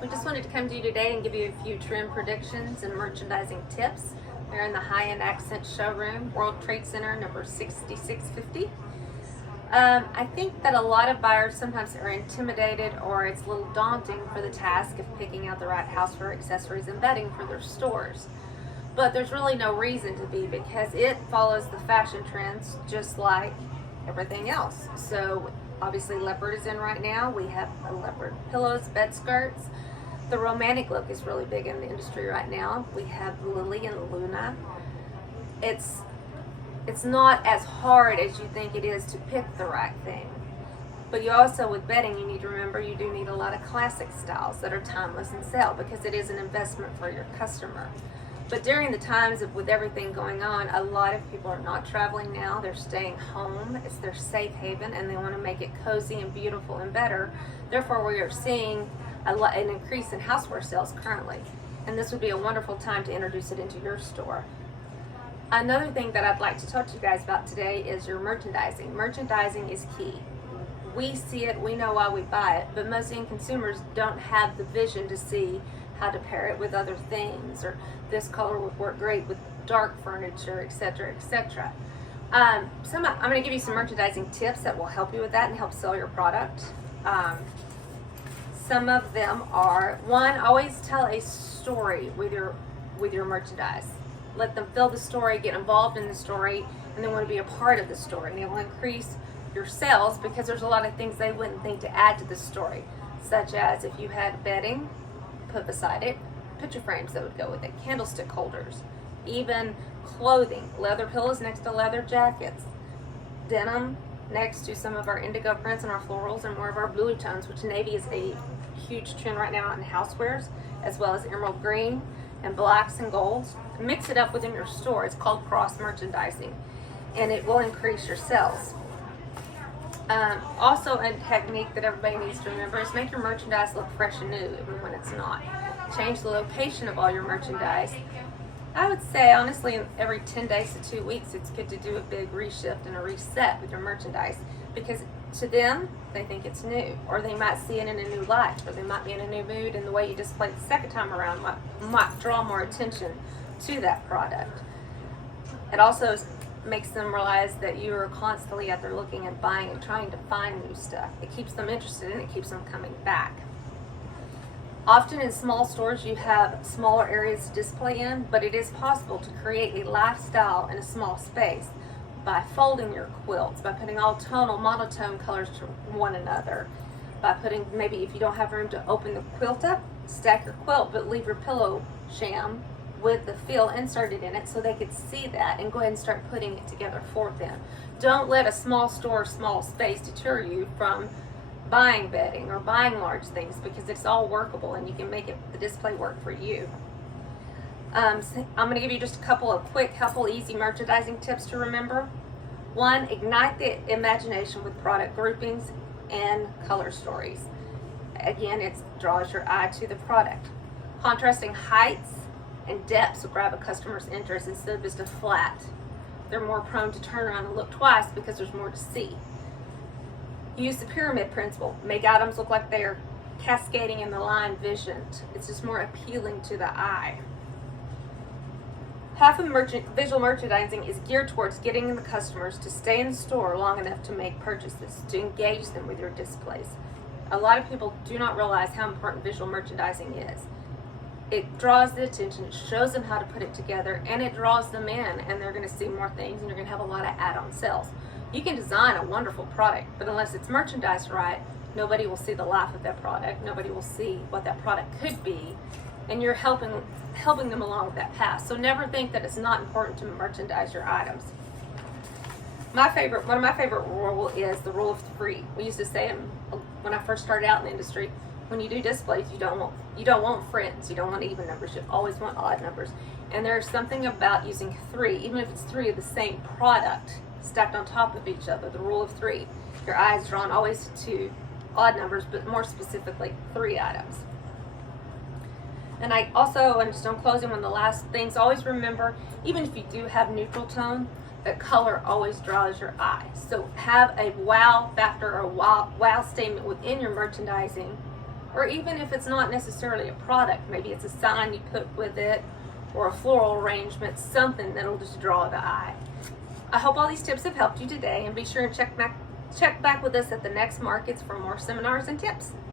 We just wanted to come to you today and give you a few trend predictions and merchandising tips. We're in the HiEnd Accent showroom, World Trade Center, number 6650. I think that a lot of buyers sometimes are intimidated or it's a little daunting for the task of picking out the right houseware, accessories, and bedding for their stores. But there's really no reason to be, because it follows the fashion trends just like everything else. So obviously leopard is in right now. We have leopard pillows, bed skirts. The romantic look is really big in the industry right now. We have Lily and Luna. It's not as hard as you think it is to pick the right thing. But you also, with bedding, you need to remember you do need a lot of classic styles that are timeless and sell, because it is an investment for your customer. But during the times with everything going on, a lot of people are not traveling now. They're staying home. It's their safe haven, and they want to make it cozy and beautiful and better. Therefore, we are seeing an increase in houseware sales currently. And this would be a wonderful time to introduce it into your store. Another thing that I'd like to talk to you guys about today is your merchandising. Merchandising is key. We see it, we know why we buy it, but most end consumers don't have the vision to see how to pair it with other things, or this color would work great with dark furniture, etc., etc. I'm going to give you some merchandising tips that will help you with that and help sell your product. Some of them are: one, always tell a story with your merchandise. Let them feel the story, get involved in the story, and they want to be a part of the story. And it will increase your sales, because there's a lot of things they wouldn't think to add to the story, such as if you had bedding, put beside it picture frames that would go with it, candlestick holders, even clothing, leather pillows next to leather jackets, denim next to some of our indigo prints and our florals and more of our blue tones, which navy is a huge trend right now in housewares, as well as emerald green and blacks and golds. Mix it up within your store. It's called cross merchandising, and it will increase your sales. Also, a technique that everybody needs to remember is make your merchandise look fresh and new, even when it's not. Change the location of all your merchandise. I would say, honestly, in every 10 days to 2 weeks, it's good to do a big reshift and a reset with your merchandise, because to them, they think it's new, or they might see it in a new light, or they might be in a new mood, and the way you display it the second time around might draw more attention to that product. It also makes them realize that you are constantly out there looking and buying and trying to find new stuff. It keeps them interested, and it keeps them coming back. Often in small stores you have smaller areas to display in, but it is possible to create a lifestyle in a small space by folding your quilts, by putting all tonal, monotone colors to one another, by putting, maybe if you don't have room to open the quilt up, stack your quilt, but leave your pillow sham with the fill inserted in it so they could see that, and go ahead and start putting it together for them. Don't let a small store, small space deter you from buying bedding or buying large things, because it's all workable and you can make the display work for you. I'm going to give you just a couple of quick, easy merchandising tips to remember. One, ignite the imagination with product groupings and color stories. Again, it draws your eye to the product. Contrasting heights and depths will grab a customer's interest instead of just a flat. They're more prone to turn around and look twice because there's more to see. Use the pyramid principle. Make items look like they're cascading in the line visioned. It's just more appealing to the eye. Half of visual merchandising is geared towards getting the customers to stay in the store long enough to make purchases, to engage them with your displays. A lot of people do not realize how important visual merchandising is. It draws the attention, it shows them how to put it together, and it draws them in, and they're going to see more things, and you're going to have a lot of add-on sales. You can design a wonderful product, but unless it's merchandised right, nobody will see the life of that product. Nobody will see what that product could be, and you're helping them along with that path. So never think that it's not important to merchandise your items. One of my favorite rules is the rule of three. We used to say it when I first started out in the industry. When you do displays, you don't want friends. You don't want even numbers. You always want odd numbers. And there's something about using three, even if it's three of the same product stacked on top of each other. The rule of three. Your eye is drawn always to odd numbers, but more specifically 3 items. And I also, and just on closing, one of the last things, always remember, even if you do have neutral tone, that color always draws your eye. So have a wow factor or wow statement within your merchandising Or even if it's not necessarily a product, maybe it's a sign you put with it or a floral arrangement, something that'll just draw the eye. I hope all these tips have helped you today, and be sure and check back with us at the next markets for more seminars and tips.